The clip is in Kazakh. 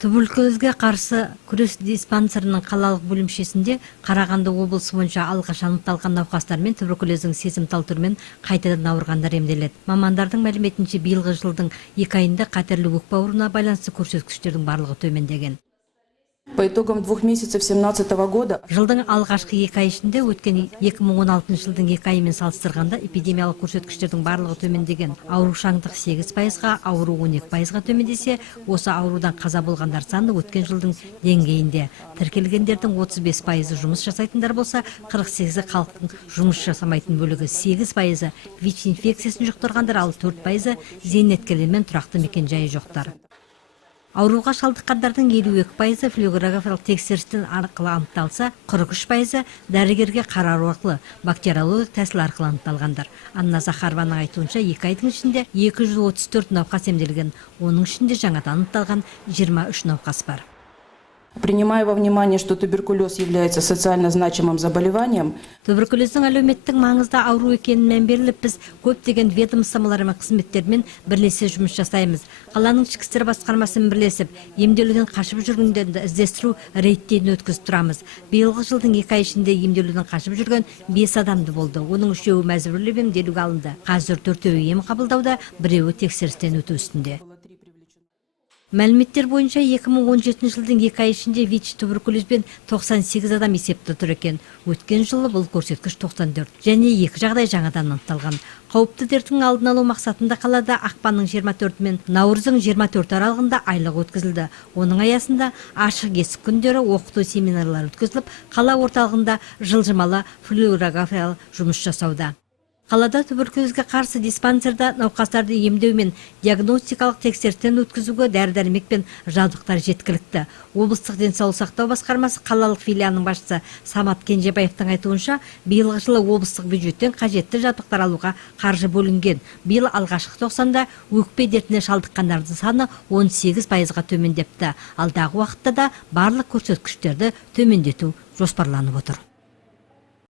Туберкулезге каршы күреш диспансерінің қалалық бөлімшесінде Қарағанды облысы бойынша алғаш анықталған науқастар мен туберкулездің сезімтал түрімен қайтадан ауырғандар емделеді. Мамандардың мәліметінше биылғы жылдың 2 айында қатерлі өкпе ауруына байланысты көрсеткіштердің барлығы төмендеген. По итогам 2 месяцев 2017 года Жылдың алғашқы 2 ай ішінде өткен 2016 жылдың 2 айымен салыстырғанда эпидемиялық көрсеткіштердің барлығы төмендеген. Аурушаңдық 8%-ға, ауру 12%-ға төмендесе, осы аурудан қаза болғандар саны өткен жылдың деңгейінде. Тіркелгендердің 35%-ы жұмыс жасайтындар болса, 48%-і халықтың жұмыс жасамайтын бөлігі, 8%-і ВИЧ инфекциясын жұқтырғандар, ал 4%-і зейнеткерлер мен тұрақты мекен-жайы жоқтар. Ауруға шалдыққандардың 52%-і флюорографиялық тексерістен арқылы анықталса, 43%-і дәрігерге қарау арқылы бактериологиялық тәсіл арқылы анықталғандар. Анна Захарованың айтуынша, 2 айдың ішінде 234 науқас емделген, оның ішінде жаңадан анықталған 23 науқас бар. Принимая во внимание, что туберкулез является социально значимым заболеванием, туберкулездің әлеуметтік маңызды ауру екенін мән беріліп, біз көптеген ведомстволар мен қызметтермен бірлесе жұмыс жасаймыз. Қаланың ішкі істер басқармасымен бірлесіп, емделуден қашып жүргендерді іздестіру рейдтен өткізіп тұрамыз. Биылғы жылдың 2 ай ішінде емделуден қашып жүрген 5 адамды болды. Оның 3-еуі мәжбүрлеп емделуге алынды. Қазір 4-еуі ем қабылдауда, 1-еуі тексерістен өту үстінде. Мәліметтер бойынша 2017 жылдың 2 ай ішінде ВИЧ туберкулезбен 98 адам есепті тұр екен. Өткен жылы бұл көрсеткіш 94 және 2 жағдай жаңадан анықталған. Қауіпті дерттің алдын алу мақсатында қалада ақпанның 24 мен наурыздың 24 аралығында айлық өткізілді. Оның аясында ашық есік күндері оқыту семинарлар өткізіліп, қала орталығында жылжымалы флюорографиялық жұмыс жасауда. Қалада туберкулезге қарсы диспансерда науқастарды емдеу мен диагностикалық тексерістен өткізуге дәрі-дәрмек пен жабдықтар жеткілікті. Облыстық денсаулық сақтау басқармасы қалалық филиалының басшысы Самат Кенжебаевтың айтуынша, биылғы жылы облыстық бюджеттен қажетті жабдықтар алуға қаржы бөлінген. Биыл алғашқы тоқсанда өкпе дертіне шалдыққандардың саны 18%-ға төмендепті. Алдағы уақытта да барлық көрсеткіштерді төмендету жоспарланып отыр.